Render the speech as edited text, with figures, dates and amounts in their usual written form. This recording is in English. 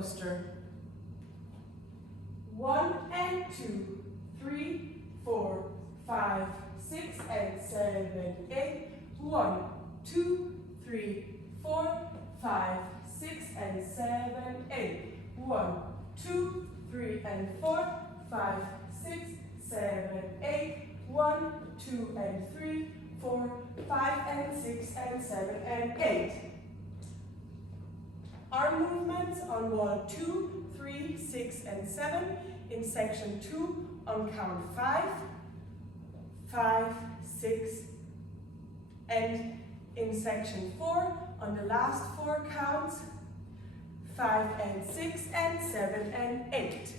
coaster. 1 and 2, 3, 4, 5, 6 and 7, 8. 1, 2, 3, 4, 5, 6 and 7, 8. 1, 2, 3 and 4, 5, 6, 7, 8. 1, 2 and 3, 4, 5 and 6 and 7 and 8. Arm movements on wall 2, 3, 6 and 7 in section 2 on count 5, 5, 6, and in section 4 on the last 4 counts, 5 and 6 and 7 and 8.